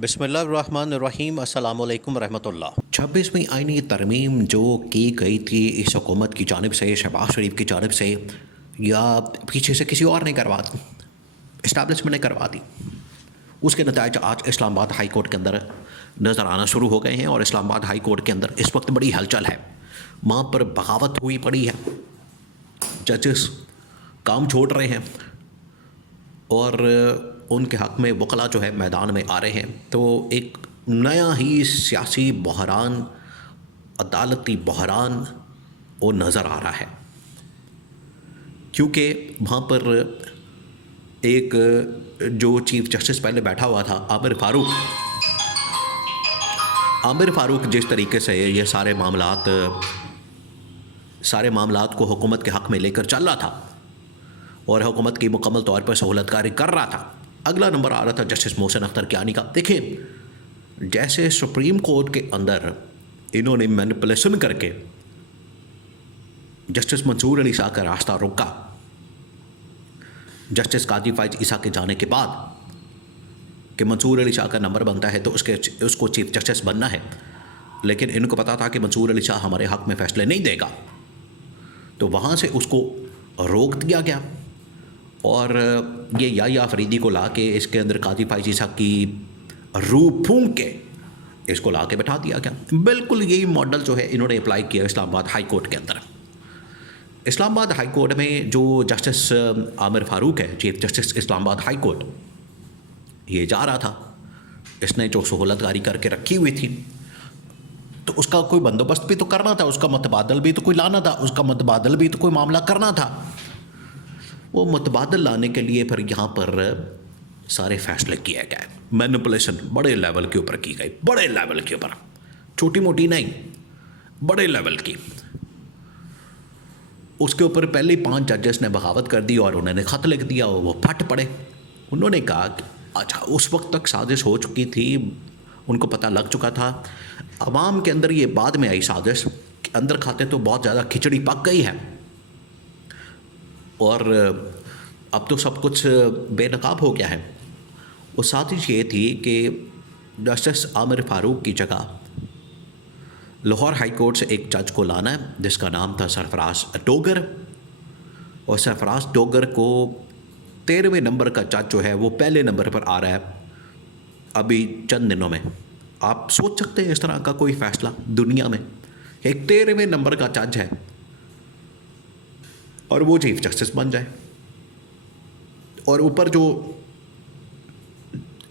बिस्मिल्लाहिर्रहमानिर्रहीम अस्सलामु अलैकुम रहमतुल्लाह। 26वीं आईनी तरमीम जो की गई थी इस हुकूमत की जानिब से, शहबाज शरीफ की जानिब से, या पीछे से किसी और ने करवा दी, इस्टेब्लिशमेंट ने करवा दी। उसके नतायज आज इस्लामाबाद हाई कोर्ट के अंदर नज़र आना शुरू हो गए हैं और इस्लामाबाद हाई कोर्ट के अंदर इस वक्त बड़ी हलचल है। वहाँ पर बगावत हुई पड़ी है, जजेस काम छोड़ रहे हैं और उनके हक़ में वकला जो है मैदान में आ रहे हैं। तो एक नया ही सियासी बहरान, अदालती बहरान वो नज़र आ रहा है, क्योंकि वहाँ पर एक जो चीफ़ जस्टिस पहले बैठा हुआ था आमिर फ़ारूक जिस तरीके से ये सारे मामलात को हुकूमत के हक़ में लेकर चल रहा था और हुकूमत की मुकम्मल तौर पर सहूलतकारी कर रहा था। अगला नंबर आ रहा था जस्टिस मोहसिन अख्तर कियानी का। देखिए, जैसे सुप्रीम कोर्ट के अंदर इन्होंने मैनिपुलेशन करके जस्टिस मंसूर अली शाह का रास्ता रोका, जस्टिस काजी फाइज ईसा के जाने के बाद कि मंसूर अली शाह का नंबर बनता है तो उसको चीफ जस्टिस बनना है, लेकिन इनको पता था कि मंसूर अली शाह हमारे हक़ में फ़ैसले नहीं देगा, तो वहाँ से उसको रोक दिया गया और ये या फरीदी को ला के इसके अंदर काजी फाइज ईसा की रूह फूंक के इसको ला के बैठा दिया गया। बिल्कुल यही मॉडल जो है इन्होंने अप्लाई किया इस्लामाबाद हाई कोर्ट के अंदर। इस्लामाबाद हाई कोर्ट में जो जस्टिस आमिर फ़ारूक है, chief justice Islamabad high court, ये जा रहा था, इसने जो सहूलतकारी करके रखी हुई थी तो उसका कोई बंदोबस्त भी तो करना था, उसका मतबादल भी तो कोई लाना था, उसका मतबादल भी तो कोई मामला करना था। वो मतबादल लाने के लिए फिर यहाँ पर सारे फैसले किए गए, मैनिपुलेशन बड़े लेवल के ऊपर की गई, बड़े लेवल के ऊपर, छोटी मोटी नहीं, बड़े लेवल की। उसके ऊपर पहले 5 जजेस ने बगावत कर दी और उन्होंने ख़त लिख दिया और वो फट पड़े। उन्होंने कहा कि अच्छा, उस वक्त तक साजिश हो चुकी थी, उनको पता लग चुका था। अवाम के अंदर ये बाद में आई साजिश, अंदर खाते तो बहुत ज़्यादा खिचड़ी पक गई है और अब तो सब कुछ बेनकाब हो गया है। वो साजिश ये थी कि जस्टिस आमिर फ़ारूक की जगह लाहौर हाई कोर्ट से एक जज को लाना है जिसका नाम था सरफराज डोगर, और सरफराज डोगर को 13वें नंबर का जज जो है वो पहले नंबर पर आ रहा है अभी चंद दिनों में। आप सोच सकते हैं इस तरह का कोई फ़ैसला दुनिया में, एक 13वें नंबर का जज है और वो चीफ जस्टिस बन जाए, और ऊपर जो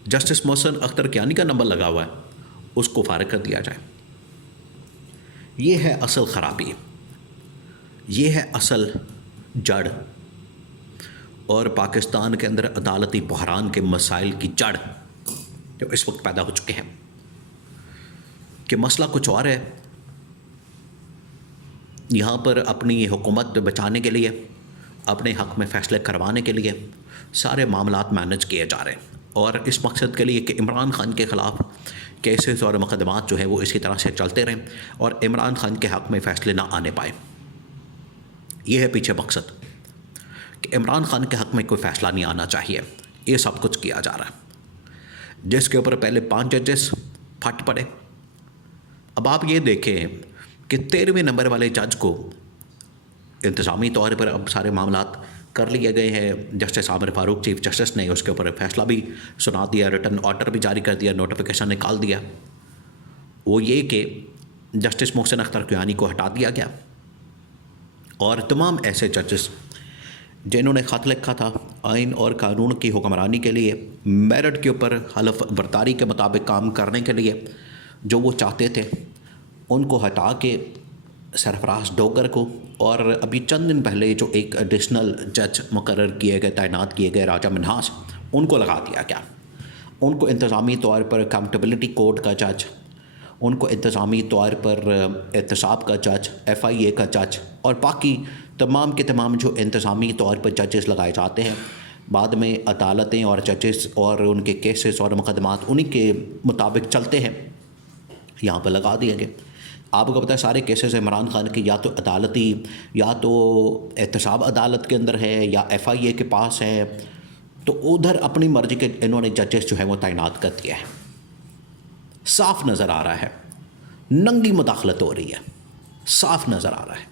जस्टिस मोहसिन अख्तर कियानी का नंबर लगा हुआ है उसको फारिग कर दिया जाए। ये है असल ख़राबी, ये है असल जड़, और पाकिस्तान के अंदर अदालती बहरान के मसाइल की जड़ जो इस वक्त पैदा हो चुके हैं। कि मसला कुछ और है, यहाँ पर अपनी हुकूमत बचाने के लिए, अपने हक़ में फ़ैसले करवाने के लिए सारे मामलात मैनेज किए जा रहे हैं, और इस मकसद के लिए कि इमरान ख़ान के ख़िलाफ़ केसेस और मुकदमात जो है वो इसी तरह से चलते रहें और इमरान ख़ान के हक़ में फ़ैसले ना आने पाए। ये है पीछे मकसद कि इमरान ख़ान के हक़ में कोई फ़ैसला नहीं आना चाहिए। ये सब कुछ किया जा रहा है, जिसके ऊपर पहले 5 जजेस फट पड़े। अब आप ये देखें कि 13वें नंबर वाले जज को इंतज़ामी तौर पर अब सारे मामलात कर लिए गए हैं। Justice Aamir Farooq chief justice ने उसके ऊपर फ़ैसला भी सुना दिया, रिटर्न ऑर्डर भी जारी कर दिया, नोटिफिकेशन निकाल दिया। वो ये कि जस्टिस मोहसिन अख्तर कियानी को हटा दिया गया और तमाम ऐसे जजेस जिन्होंने ख़त लिखा था आइन और कानून की हुक्मरानी के लिए, मेरिट के ऊपर हलफ बर्दारी के मुताबिक काम करने के लिए जो वो चाहते थे, उनको हटा के सरफराज डोगर को, और अभी चंद दिन पहले जो एक एडिशनल जज मुकर्रर किए गए, तैनात किए गए राजा मिन्हास, उनको लगा दिया गया। उनको इंतज़ामी तौर पर अकाउंटेबिलिटी कोड का जज, उनको इंतज़ामी तौर पर एहतसाब का जज, FIA का जज, और बाकी तमाम के तमाम जो इंतज़ामी तौर पर जजेस लगाए जाते हैं, बाद में अदालतें और जजेस और उनके केसेस और मुकदमात उन्हीं के मुताबिक चलते हैं, यहाँ पर लगा दिए गए। आपको पता है सारे केसेस इमरान ख़ान की या तो अदालती, या तो एहतसाब अदालत के अंदर है, या FIA के पास है, तो उधर अपनी मर्ज़ी के इन्होंने जजेस जो है वो तैनात कर दिया है। साफ नज़र आ रहा है, नंगी मुदाखलत हो रही है, साफ नज़र आ रहा है।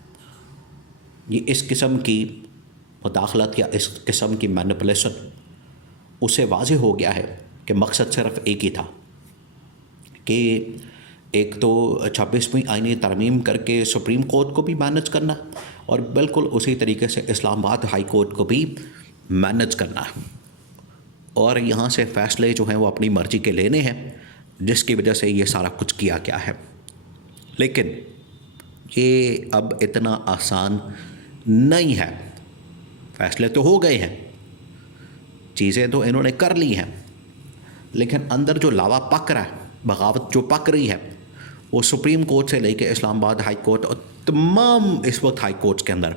ये इस किस्म की मुदाखलत या इस किस्म की मैनिपुलेशन उसे वाज़ेह हो गया है कि मकसद सिर्फ एक ही था कि एक तो 26वीं आईनी तरमीम करके सुप्रीम कोर्ट को भी मैनेज करना और बिल्कुल उसी तरीके से इस्लामाबाद हाई कोर्ट को भी मैनेज करना और यहाँ से फ़ैसले जो हैं वो अपनी मर्ज़ी के लेने हैं, जिसकी वजह से ये सारा कुछ किया गया है। लेकिन ये अब इतना आसान नहीं है। फ़ैसले तो हो गए हैं, चीज़ें तो इन्होंने कर ली हैं, लेकिन अंदर जो लावा पक रहा है, बगावत जो पक रही है, वो सुप्रीम कोर्ट से लेके इस्लामाबाद हाई कोर्ट और तमाम इस वक्त हाई कोर्ट्स के अंदर,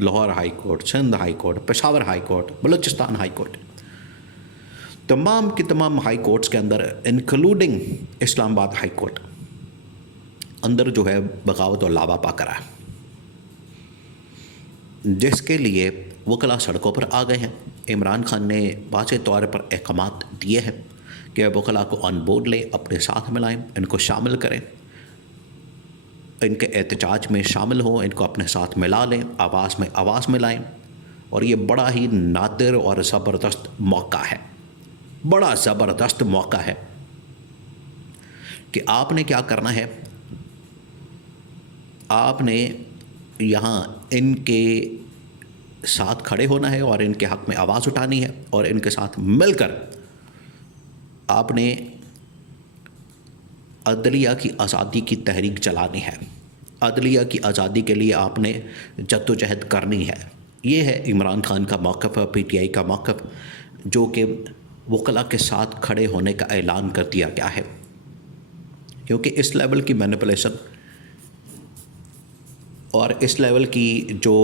Lahore high court, Sindh high court, Peshawar high court, Balochistan high court, तमाम की तमाम हाई कोर्ट्स के अंदर इंक्लूडिंग इस्लामाबाद हाई कोर्ट अंदर जो है बगावत और लावा पक रहा है, जिसके लिए वकला सड़कों पर आ गए हैं। इमरान खान ने वाज़े तौर पर अहकामात दिए हैं कि वकला को ऑन बोर्ड लें, अपने साथ मिलाएं, इनको शामिल करें, इनके एहतजाज में शामिल हों, इनको अपने साथ मिला लें, आवाज़ में आवाज़ मिलाएं। और ये बड़ा ही नादिर और ज़बरदस्त मौका है, बड़ा ज़बरदस्त मौका है कि आपने क्या करना है, आपने यहाँ इनके साथ खड़े होना है और इनके हक़ में आवाज़ उठानी है और इनके साथ मिलकर आपने अदलिया की आज़ादी की तहरीक चलानी है। अदलिया की आज़ादी के लिए आपने जद्दोजहद करनी है। ये है इमरान खान का मौक़िफ़, PTI का मौक़िफ़, जो कि वकला के साथ खड़े होने का ऐलान कर दिया गया है। क्योंकि इस लेवल की मैनिपुलेशन और इस लेवल की जो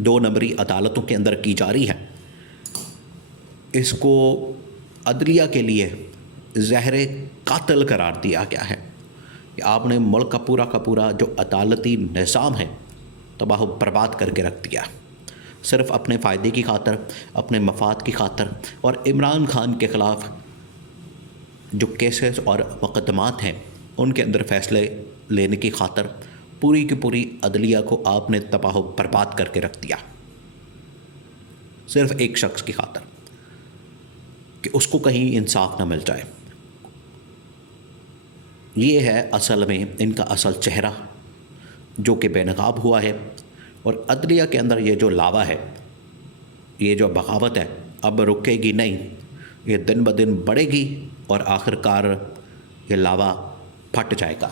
2 नंबरी अदालतों के अंदर की जा रही है, इसको अदलिया के लिए ज़हरे कातिल करार दिया गया है कि आपने मुल्क का पूरा जो अदालती निज़ाम है तबाह बर्बाद करके रख दिया, सिर्फ़ अपने फ़ायदे की खातर, अपने मफाद की खातर और इमरान खान के ख़िलाफ़ जो केसेस और मुकदमात हैं उनके अंदर फ़ैसले लेने की खातर पूरी की पूरी अदलिया को आपने तबाह बर्बाद करके रख दिया, सिर्फ़ एक शख्स की खातर कि उसको कहीं इंसाफ ना मिल जाए। ये है असल में इनका असल चेहरा जो कि बेनकाब हुआ है। और अदलिया के अंदर ये जो लावा है, ये जो बगावत है, अब रुकेगी नहीं, ये दिन ब दिन बढ़ेगी और आखिरकार ये लावा फट जाएगा।